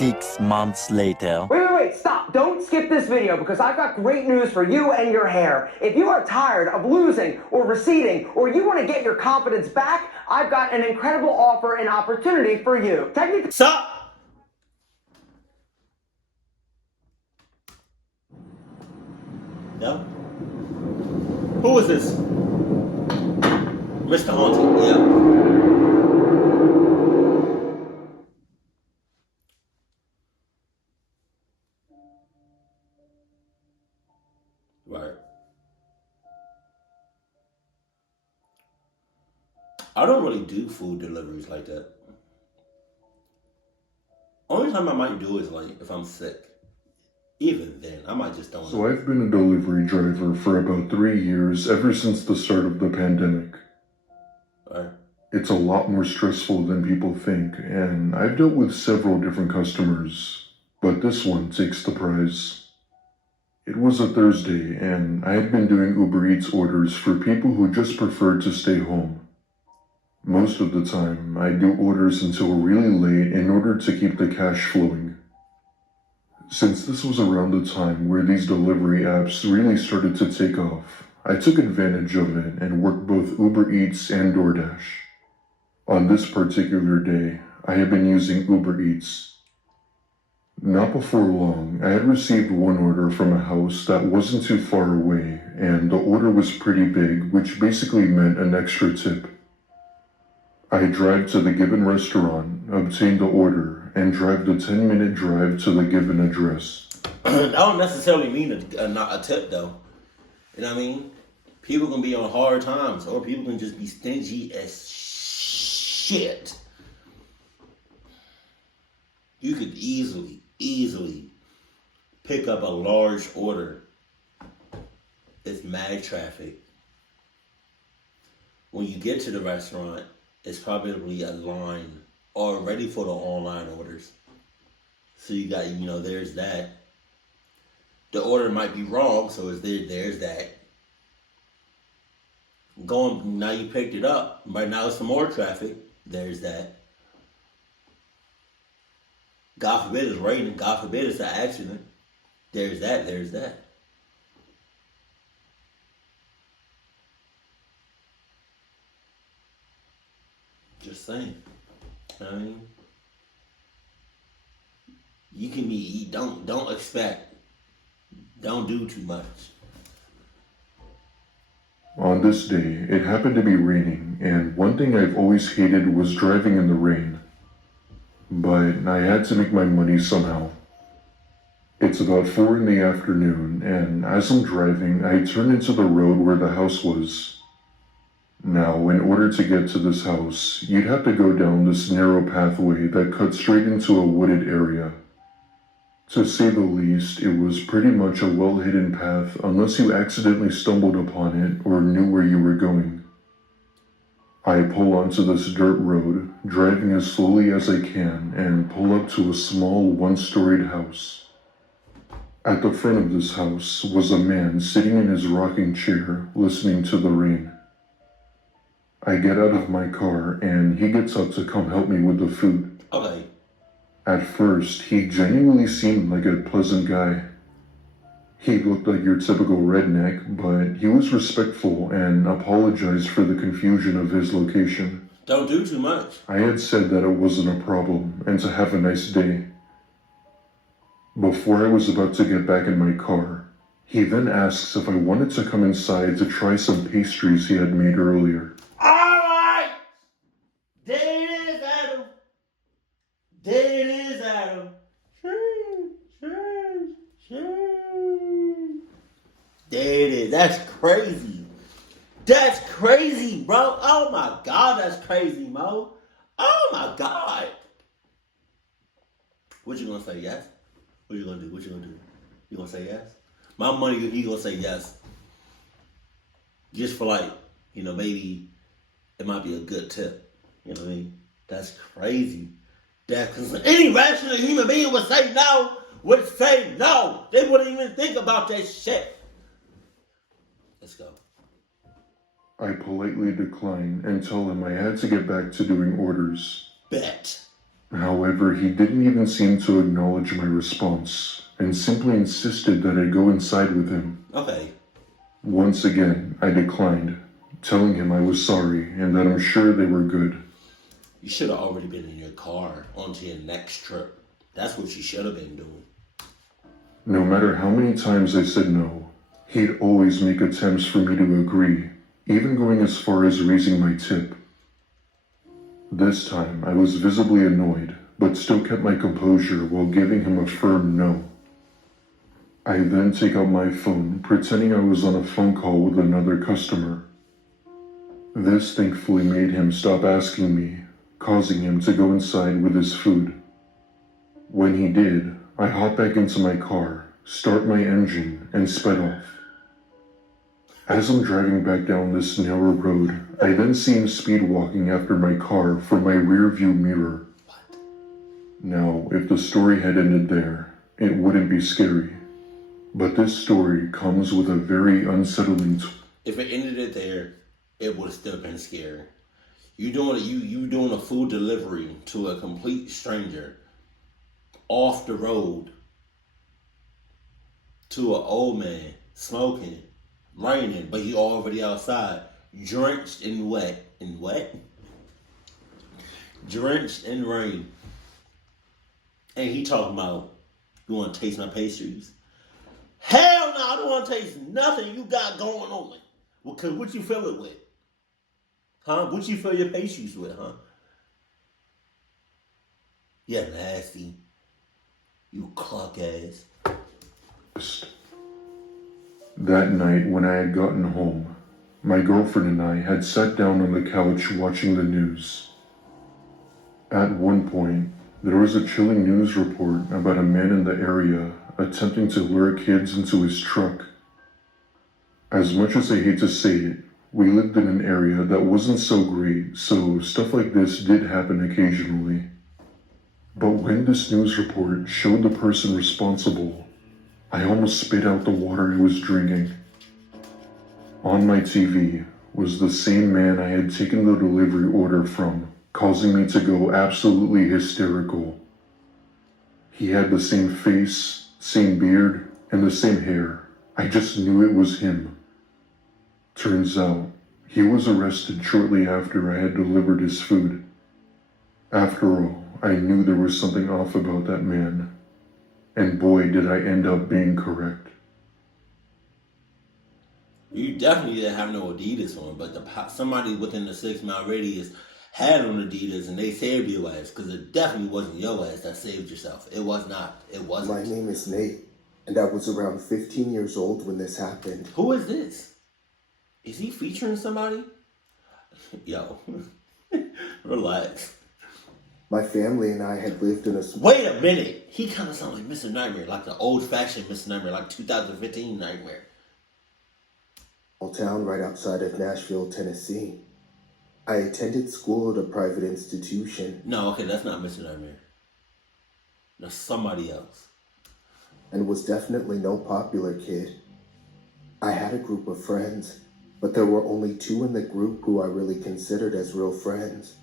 6 months later. Wait, stop. Don't skip this video because I've got great news for you and your hair. If you are tired of losing or receding or you want to get your confidence back, I've got an incredible offer and opportunity for you. Technically... Stop! No? Who is this? Mr. Haunted, yeah. Right. I don't really do food deliveries like that. Only time I might do is like if I'm sick. Even then, I might just don't know. So I've been a delivery driver for about 3 years, ever since the start of the pandemic. Right. It's a lot more stressful than people think, and I've dealt with several different customers, but this one takes the prize. It was a Thursday, and I had been doing Uber Eats orders for people who just preferred to stay home. Most of the time, I do orders until really late in order to keep the cash flowing. Since this was around the time where these delivery apps really started to take off, I took advantage of it and worked both Uber Eats and DoorDash. On this particular day, I had been using Uber Eats. Not before long, I had received one order from a house that wasn't too far away, and the order was pretty big, which basically meant an extra tip. I drive to the given restaurant, obtain the order, and drive the 10-minute drive to the given address. That don't necessarily mean a tip, though. You know what I mean? People can be on hard times, or people can just be stingy as shit. You could easily pick up a large order. It's mad traffic. When you get to the restaurant, it's probably a line already for the online orders. So you got, there's that. The order might be wrong, so there's that. Now you picked it up. Right now it's some more traffic. There's that. God forbid it's raining. God forbid it's an accident. There's that. Just saying. I mean, you can be, don't expect, don't do too much. On this day, it happened to be raining, and one thing I've always hated was driving in the rain. But I had to make my money somehow. It's about 4 in the afternoon, and as I'm driving, I turn into the road where the house was. Now, in order to get to this house, you'd have to go down this narrow pathway that cuts straight into a wooded area. To say the least, it was pretty much a well-hidden path unless you accidentally stumbled upon it or knew where you were going. I pull onto this dirt road, driving as slowly as I can, and pull up to a small one-storied house. At the front of this house was a man sitting in his rocking chair, listening to the rain. I get out of my car, and he gets up to come help me with the food. Okay. At first, he genuinely seemed like a pleasant guy. He looked like your typical redneck, but he was respectful and apologized for the confusion of his location. Don't do too much. I had said that it wasn't a problem, and to have a nice day. Before I was about to get back in my car, he then asks if I wanted to come inside to try some pastries he had made earlier. Alright! There it is, Adam. There it is, Adam. There it is. That's crazy. That's crazy, bro. Oh my God, that's crazy, Mo. Oh my God. What you gonna say, yes? What you gonna do? You gonna say yes? My money, you gonna say yes. Just for like, maybe it might be a good tip. You know what I mean? That's crazy. Because any rational human being would say no. They wouldn't even think about that shit. Let's go. I politely decline and tell him I had to get back to doing orders. Bet. However, he didn't even seem to acknowledge my response and simply insisted that I go inside with him. Okay. Once again, I declined, telling him I was sorry and that I'm sure they were good. You should have already been in your car on to your next trip. That's what you should have been doing. No matter how many times I said no, he'd always make attempts for me to agree, even going as far as raising my tip. This time, I was visibly annoyed, but still kept my composure while giving him a firm no. I then take out my phone, pretending I was on a phone call with another customer. This thankfully made him stop asking me, causing him to go inside with his food. When he did, I hop back into my car, start my engine, and sped off. As I'm driving back down this narrow road, I then see him speed walking after my car from my rear view mirror. Now, if the story had ended there, it wouldn't be scary. But this story comes with a very unsettling If it ended it there, it would have still been scary. You doing a food delivery to a complete stranger off the road to an old man smoking, raining, but he already outside, drenched in wet, drenched in rain, and he talking about, you want to taste my pastries? Hell no, I don't want to taste nothing you got going on. Well, cause what you fill it with? Huh? What you fill your pastries with, huh? Yeah, nasty. You clock ass. That night, when I had gotten home, my girlfriend and I had sat down on the couch watching the news. At one point, there was a chilling news report about a man in the area attempting to lure kids into his truck. As much as I hate to say it, we lived in an area that wasn't so great, so stuff like this did happen occasionally. But when this news report showed the person responsible, I almost spit out the water I was drinking. On my TV was the same man I had taken the delivery order from, causing me to go absolutely hysterical. He had the same face, same beard, and the same hair. I just knew it was him. Turns out, he was arrested shortly after I had delivered his food. After all, I knew there was something off about that man. And boy, did I end up being correct. You definitely didn't have no Adidas on, but somebody within the 6 mile radius had on Adidas and they saved your ass, because it definitely wasn't your ass that saved yourself. It was not. It wasn't. My name is Nate, and I was around 15 years old when this happened. Who is this? Is he featuring somebody? Yo, relax. My family and I had lived in a Wait a minute. He kind of sounds like Mr. Nightmare, like the old-fashioned Mr. Nightmare, like 2015 Nightmare. small town right outside of Nashville, Tennessee. I attended school at a private institution. No, okay, that's not Mr. Nightmare. That's somebody else. And was definitely no popular kid. I had a group of friends, but there were only 2 in the group who I really considered as real friends.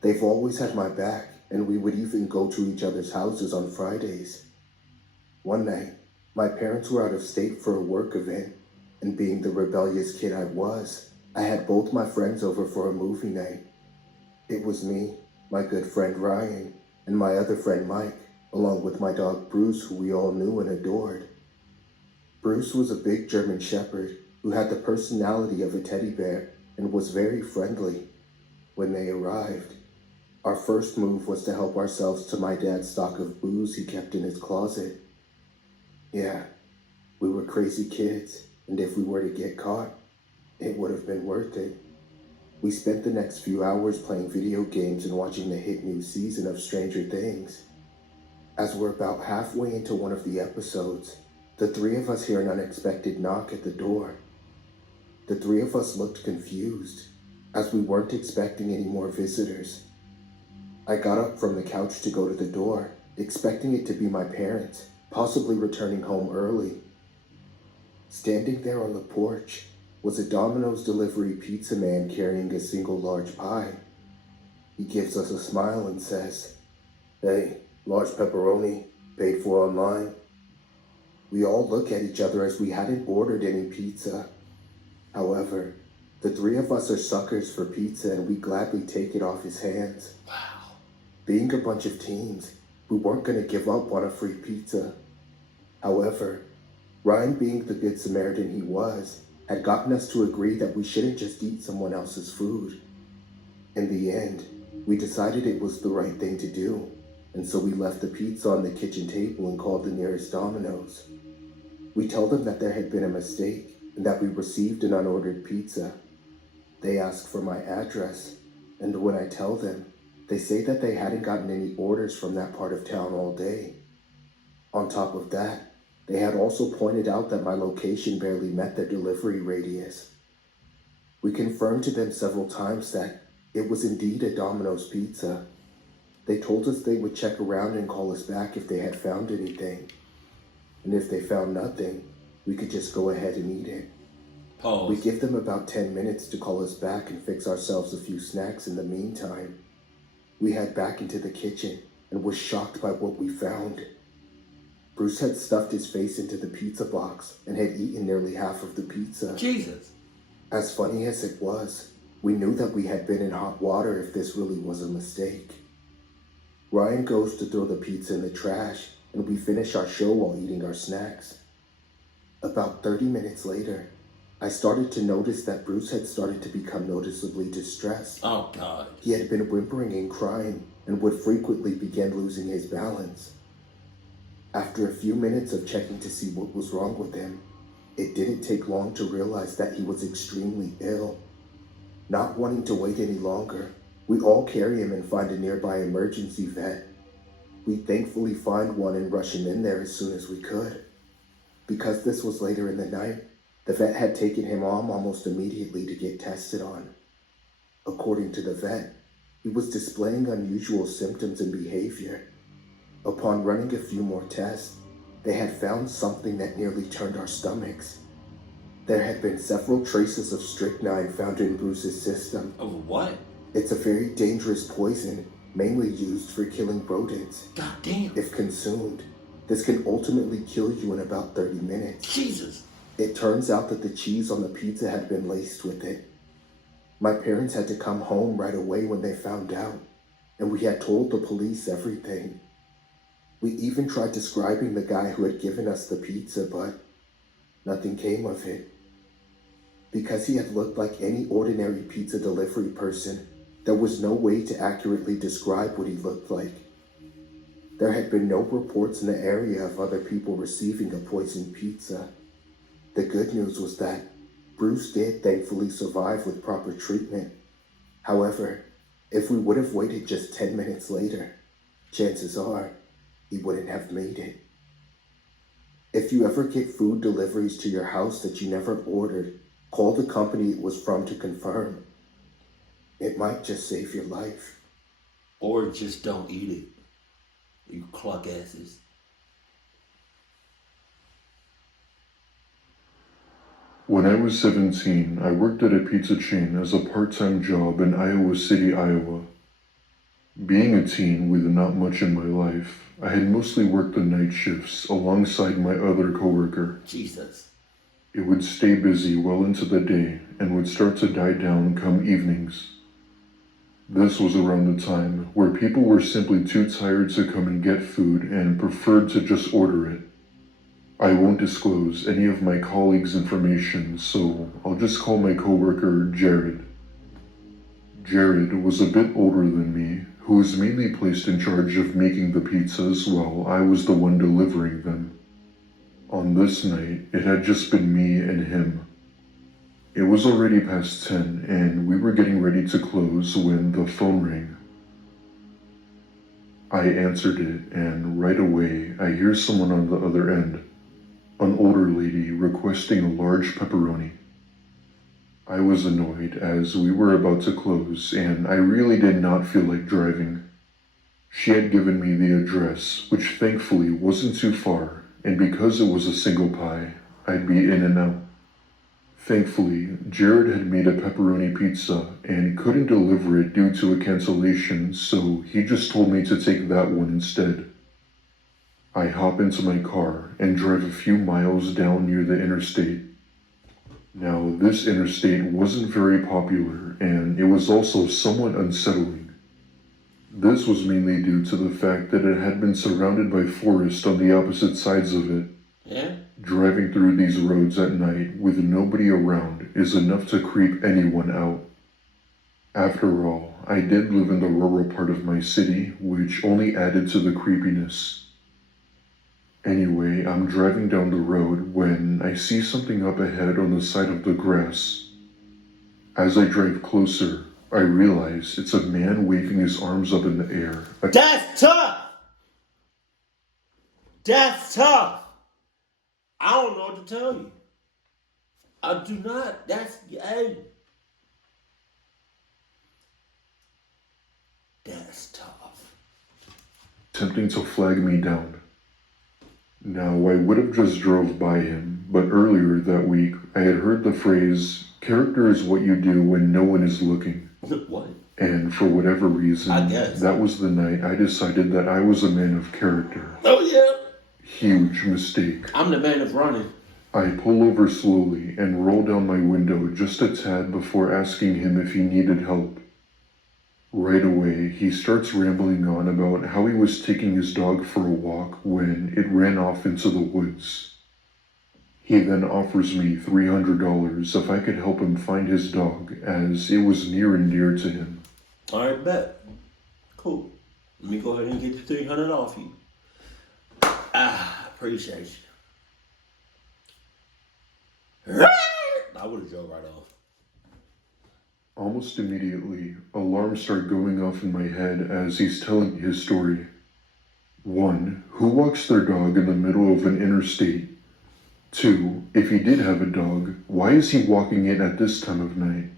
They've always had my back, and we would even go to each other's houses on Fridays. One night, my parents were out of state for a work event, and being the rebellious kid I was, I had both my friends over for a movie night. It was me, my good friend Ryan, and my other friend Mike, along with my dog Bruce, who we all knew and adored. Bruce was a big German shepherd who had the personality of a teddy bear and was very friendly. When they arrived, our first move was to help ourselves to my dad's stock of booze he kept in his closet. Yeah, we were crazy kids, and if we were to get caught, it would have been worth it. We spent the next few hours playing video games and watching the hit new season of Stranger Things. As we're about halfway into one of the episodes, the 3 of us hear an unexpected knock at the door. The 3 of us looked confused, as we weren't expecting any more visitors. I got up from the couch to go to the door, expecting it to be my parents, possibly returning home early. Standing there on the porch was a Domino's delivery pizza man carrying a single large pie. He gives us a smile and says, Hey, large pepperoni, paid for online. We all look at each other as we hadn't ordered any pizza. However, the three of us are suckers for pizza and we gladly take it off his hands. Wow. Being a bunch of teens, we weren't going to give up on a free pizza. However, Ryan, being the good Samaritan he was, had gotten us to agree that we shouldn't just eat someone else's food. In the end, we decided it was the right thing to do, and so we left the pizza on the kitchen table and called the nearest Domino's. We told them that there had been a mistake and that we received an unordered pizza. They asked for my address, and when I tell them, they say that they hadn't gotten any orders from that part of town all day. On top of that, they had also pointed out that my location barely met their delivery radius. We confirmed to them several times that it was indeed a Domino's pizza. They told us they would check around and call us back if they had found anything. And if they found nothing, we could just go ahead and eat it. Pause. We give them about 10 minutes to call us back and fix ourselves a few snacks in the meantime. We head back into the kitchen and were shocked by what we found. Bruce had stuffed his face into the pizza box and had eaten nearly half of the pizza. Jesus. As funny as it was, we knew that we had been in hot water if this really was a mistake. Ryan goes to throw the pizza in the trash, and we finish our show while eating our snacks. About 30 minutes later, I started to notice that Bruce had started to become noticeably distressed. Oh, God. He had been whimpering and crying and would frequently begin losing his balance. After a few minutes of checking to see what was wrong with him, it didn't take long to realize that he was extremely ill. Not wanting to wait any longer, we all carry him and find a nearby emergency vet. We thankfully find one and rush him in there as soon as we could. Because this was later in the night, the vet had taken him home almost immediately to get tested on. According to the vet, he was displaying unusual symptoms and behavior. Upon running a few more tests, they had found something that nearly turned our stomachs. There had been several traces of strychnine found in Bruce's system. Of what? It's a very dangerous poison, mainly used for killing rodents. God damn. If consumed, this can ultimately kill you in about 30 minutes. Jesus. It turns out that the cheese on the pizza had been laced with it. My parents had to come home right away when they found out, and we had told the police everything. We even tried describing the guy who had given us the pizza, but nothing came of it. Because he had looked like any ordinary pizza delivery person, there was no way to accurately describe what he looked like. There had been no reports in the area of other people receiving a poisoned pizza. The good news was that Bruce did thankfully survive with proper treatment. However, if we would have waited just 10 minutes later, chances are he wouldn't have made it. If you ever get food deliveries to your house that you never ordered, call the company it was from to confirm. It might just save your life. Or just don't eat it. You clock asses. When I was 17, I worked at a pizza chain as a part-time job in Iowa City, Iowa. Being a teen with not much in my life, I had mostly worked the night shifts alongside my other coworker. Jesus. It would stay busy well into the day and would start to die down come evenings. This was around the time where people were simply too tired to come and get food and preferred to just order it. I won't disclose any of my colleagues' information, so I'll just call my coworker Jared. Jared was a bit older than me, who was mainly placed in charge of making the pizzas while I was the one delivering them. On this night, it had just been me and him. It was already past 10, and we were getting ready to close when the phone rang. I answered it, and right away, I hear someone on the other end, an older lady requesting a large pepperoni. I was annoyed as we were about to close, and I really did not feel like driving. She had given me the address, which thankfully wasn't too far, and because it was a single pie, I'd be in and out. Thankfully, Jared had made a pepperoni pizza and couldn't deliver it due to a cancellation, so he just told me to take that one instead. I hop into my car and drive a few miles down near the interstate. Now, this interstate wasn't very popular, and it was also somewhat unsettling. This was mainly due to the fact that it had been surrounded by forest on the opposite sides of it. Yeah? Driving through these roads at night with nobody around is enough to creep anyone out. After all, I did live in the rural part of my city, which only added to the creepiness. Anyway, I'm driving down the road when I see something up ahead on the side of the grass. As I drive closer, I realize it's a man waving his arms up in the air. That's tough! That's tough! I don't know what to tell you. I do not. Hey. That's tough. Attempting to flag me down. Now, I would have just drove by him, but earlier that week, I had heard the phrase, "Character is what you do when no one is looking." What? And for whatever reason, I guess that was the night I decided that I was a man of character. Oh, yeah. Huge mistake. I'm the man of running. I pull over slowly and roll down my window just a tad before asking him if he needed help. Right away, he starts rambling on about how he was taking his dog for a walk when it ran off into the woods. He then offers me $300 if I could help him find his dog, as it was near and dear to him. All right, bet. Cool. Let me go ahead and get the $300 off you. Appreciate you. I would have drove right off. Almost immediately, alarms start going off in my head as he's telling his story. 1. Who walks their dog in the middle of an interstate? 2. If he did have a dog, why is he walking it at this time of night?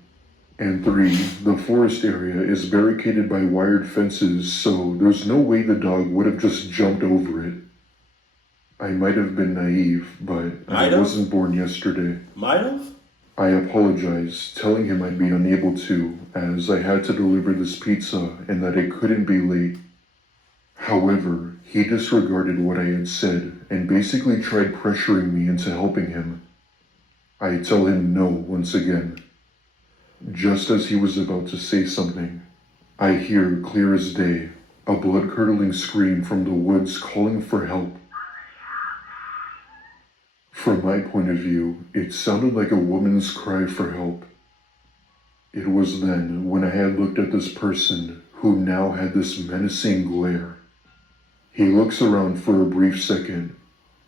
And 3. The forest area is barricaded by wired fences, so there's no way the dog would have just jumped over it. I might have been naive, but I wasn't born yesterday. Might have? I apologized, telling him I'd be unable to, as I had to deliver this pizza and that it couldn't be late. However, he disregarded what I had said and basically tried pressuring me into helping him. I tell him no once again. Just as he was about to say something, I hear clear as day a blood-curdling scream from the woods calling for help. From my point of view, it sounded like a woman's cry for help. It was then when I had looked at this person who now had this menacing glare. He looks around for a brief second,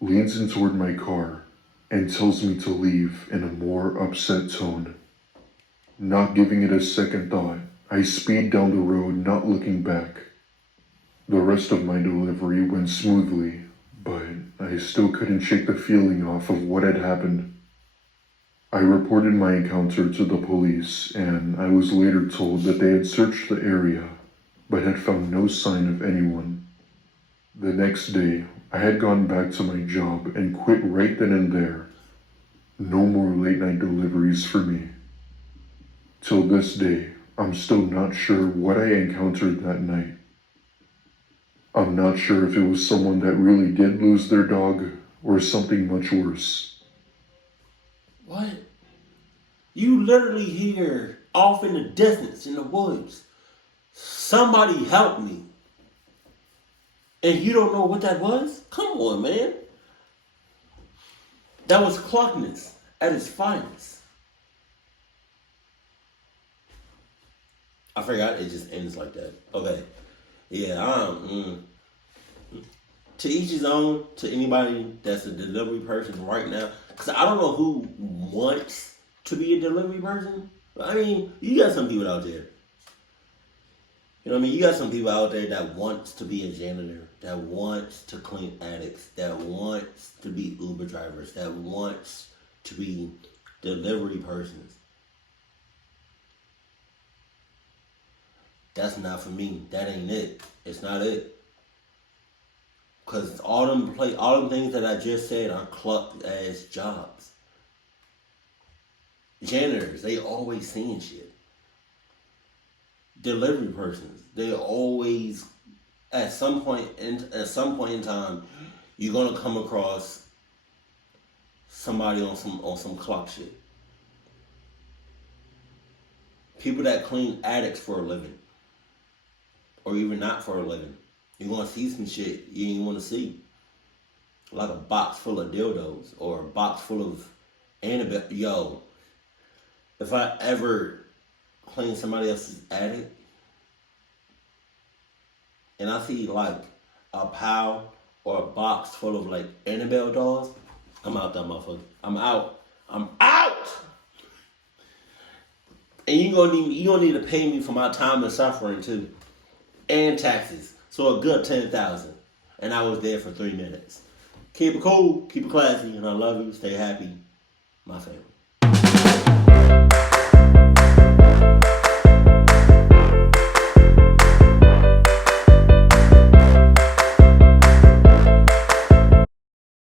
leans in toward my car, and tells me to leave in a more upset tone. Not giving it a second thought, I speed down the road, not looking back. The rest of my delivery went smoothly, but I still couldn't shake the feeling off of what had happened. I reported my encounter to the police, and I was later told that they had searched the area, but had found no sign of anyone. The next day, I had gone back to my job and quit right then and there. No more late-night deliveries for me. Till this day, I'm still not sure what I encountered that night. I'm not sure if it was someone that really did lose their dog or something much worse. What? You literally hear off in the distance in the woods, "Somebody help me." And you don't know what that was? Come on, man. That was cluckness at its finest. I forgot it just ends like that. Okay. Yeah, to each his own, to anybody that's a delivery person right now. Because I don't know who wants to be a delivery person. I mean, you got some people out there. You know what I mean? You got some people out there that wants to be a janitor, that wants to clean attics, that wants to be Uber drivers, that wants to be delivery persons. That's not for me. That ain't it. It's not it. Cause all them things that I just said are clucked ass jobs. Janitors, they always seeing shit. Delivery persons, they always at some point in time, you're gonna come across somebody on some clock shit. People that clean attics for a living, or even not for a living, you're gonna see some shit you ain't want to see, like a box full of dildos or a box full of Annabelle. Yo, if I ever clean somebody else's attic and I see like a pile or a box full of like Annabelle dolls, I'm out that motherfucker. I'm out. I'm out. And you gonna need to pay me for my time and suffering too, and taxes. So a good 10,000, and I was there for 3 minutes. Keep it cool, keep it classy, and I love you. Stay happy, my family.